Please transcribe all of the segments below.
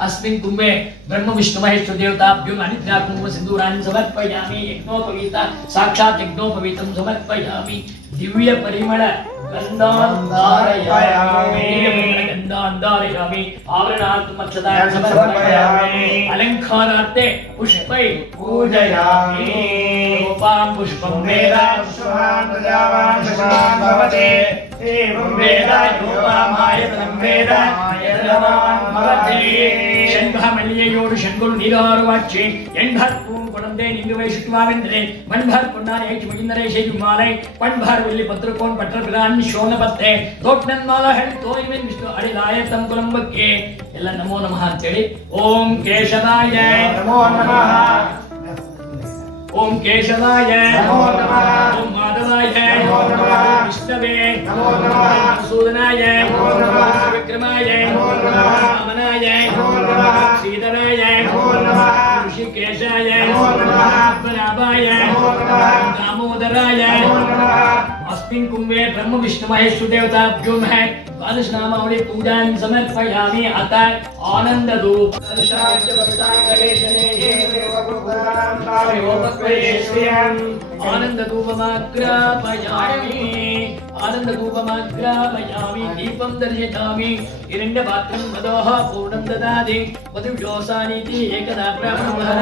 अस्मिन् कुम्भे ब्रह्म विष्णु महेश्वर देवताभ्यो अनिद्रा कुम्भ सिन्दूरान् समर्पयामि। यज्ञोपवीत साक्षात् यज्ञोपवीतं समर्पयामि। दिव्य परिमळ गन्धान् धारयामि गन्धान् धारयामि आवरणार्थम् अक्षतान् समर्पयामि। अलङ्कारार्थे पुष्पै पूजयामि। पुष्पं वेद भवते। एवं वेद யோகாமாயதனம் வேத ஆயதனமான் பவதி செண்பகமல்லியோடு செண்குள் நீராறுவாட்சி எண்பர் பூங்குழந்தே நின்று வைசுட்டுவாவென்றே மண்பர் பொன்னார் ஏற்று மகிந்தரை செய்யும் மாலை பண்பர் வெள்ளி பத்திரக்கோன் பற்ற பிரான் சோனபத்தே தோட்டன் மாலகள் தோய்வன் விஷ்ணு அடிலாயத்தம் குலம்பக்கே எல்லாம் நமோ நமஹ ಅಂತೇಳಿ ಓಂ ಕೇಶವಾಯ नमो नमः ओम केशवाय नमो नमः ओम माधवाय नमो नमः विष्णुवे नमो नमः सूदनाय नमो नमः विक्रमाय नमो नमः अमनाय नमो नमः श्रीधराय नमो नमः ऋषिकेशाय नमो नमः पराभाय नमो नमः दामोदराय नमो नमः अस्मिन् कुम्भे ब्रह्म विष्णु महेश देवता व्योम है कलश नामावली पूजा समर्पयामि अतः आनंद रूप आनंद धूपमाग्रापयामि आनंद धूपमाग्रापयामि दीपं दर्शयामि हिरण्य पात्रं मदोः पूर्णं ददाति मधुव्योसानीति एकदा ब्राह्मणः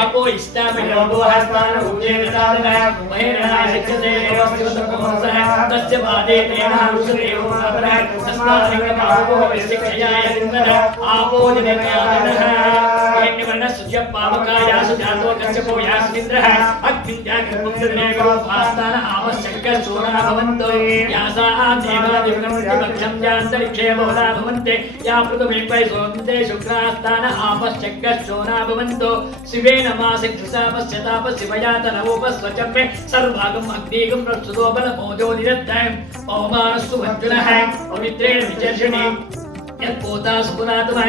आपो इष्टामिलोभो हस्तान उज्जेदादन महिरणाशिक्षते तस्य पादे तेन हंसदेवो तस्मादिकमापो विशिक्षयाय सिन्धन आपो जगन्नाथनः एन्निवर्णः जातो कश्यपो यास्मिन्द्रः अग्नित्यागर्भुन्दनेको आस्थान आवश्यकः चोरः भवन्तो यासा देवादिवृक्षं बहुला भवन्ते या पृथुवे सोन्ते शुक्रास्थान आपश्चक्कः चोरा भवन्तो शिवेन मासिकृशापश्यतापशिवया तनवोपस्वचं मे सर्वागम् अग्निगं प्रस्तुतो बलमोजो निरत्तम् पवमानस्तु भज्जुनः पवित्रेण विचर्षणि। यत्पोता सुपुनातमः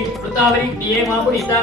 વૃતાવરી નિયમાપુનિતા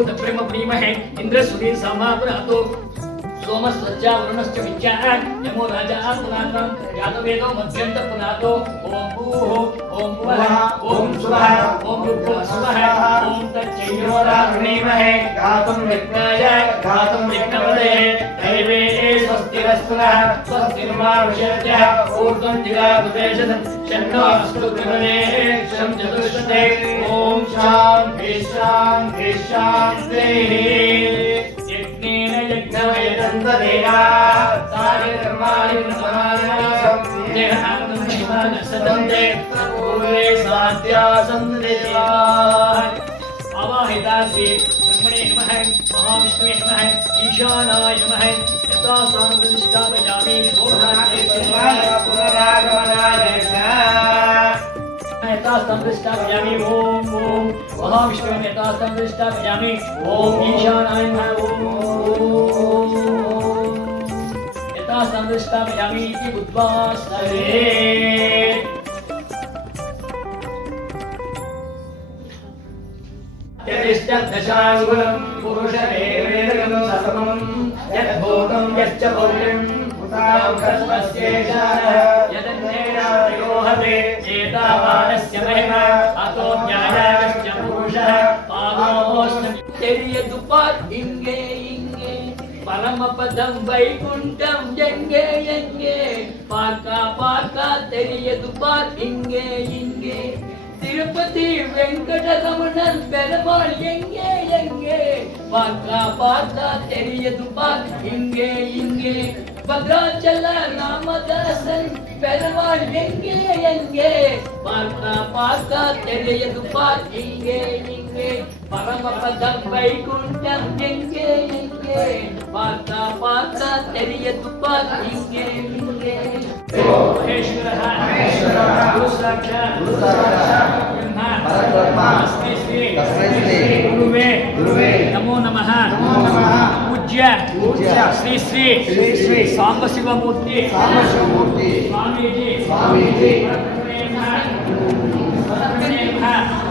ब्रह्मविदो वयं भूतब्रह्म पुनीमहे इन्द्रसुरीर समापुरातो सोमस्वज्जा वरुणश्च विद्या यमो राजा पुनात्मं यादवेदो मध्यन्त पुनातो। ॐ भूः ॐ भुवः ॐ सुवः ॐ भुवः सुवः ॐ तच्चैयोराग्नेमहे गातुं विघ्नाय, घातुं विघ्नपदे दैवे स्वस्तिरस्तु नः स्वस्तिर्माविषयः ऊर्ध्वं दिगाभुदेशतं षण्णो अस्तु त्रिपदे शं चतुष्पदे ॐ शान्ति शान्ति शान्तिः यज्ञेन यज्ञमयदन्तदेवा तानि कर्माणि सदन्ते पूर्वे साध्या सन्देवा अवाहितासि ब्रह्मणे नमः महाविष्णुवे नमः ईशानाय नमः यथा सामप्रतिष्ठापयामि यथा संप्रतिष्ठापयामि ॐ ॐ महाविष्णुवे यथा संप्रतिष्ठापयामि ॐ ईशानाय नमः ॐ यथा संप्रतिष्ठापयामि इति बुद्ध्वा सर्वे। दशाङ्गुलम् पुरुषदेवेदगम् सर्वम् यद्भूतं यश्च पौर्यम् यदन्येनायोहते பதம் வைகுண்டம் எங்கே எங்கே? பார்க்கா பார்க்கா தெரியது பார் இங்கே இங்கே. திருப்பதி வெங்கடரமணன் பெருமாள் எங்கே எங்கே? பார்க்கா பார்த்தா தெரியது பார் இங்கே இங்கே. பத்ராச்சல ராமதாசன் பெருமாள் எங்கே எங்கே? பார்த்தா பார்த்தா தெரியது பார் இங்கே இங்கே. तस्मै श्री गुरुवे गुरुवे नमो नमः। पूज्य श्री श्री श्री दामोदराय ओम हरिये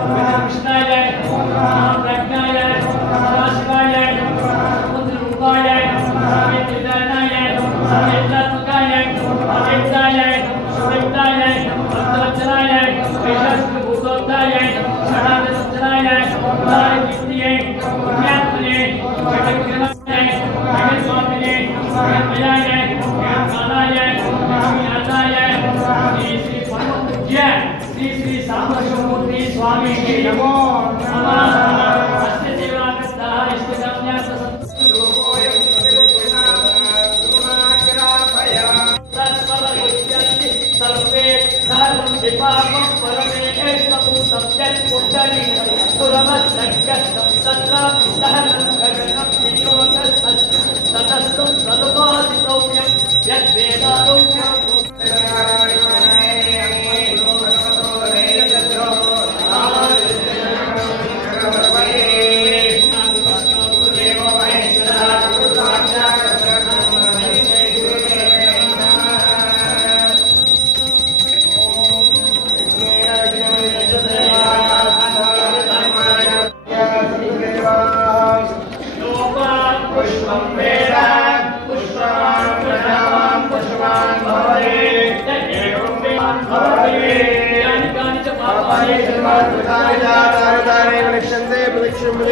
स्वामी जी नमो सर्वे धर्मं विपाकं परमेष्टभूतं यत्पुष्टरि पुरमसङ्गतं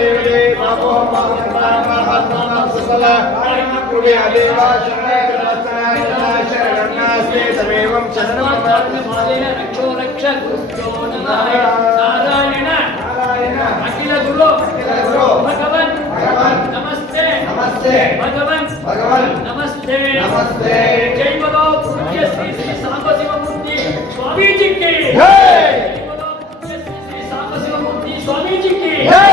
దేవదే శరణాశ్రేతమేవం నారాయణ అఖిల గురు భగవన్ నమస్తే నమస్తే భగవన్ భగవన్ నమస్తే నమస్తే జై బలో పూజ్య శ్రీ శ్రీ సాంబశివమూర్తి స్వామీజీకి జై బలో పూజ్య శ్రీ శ్రీ సాంబశివమూర్తి స్వామీజీకి జై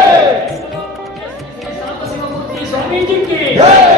सांबशिव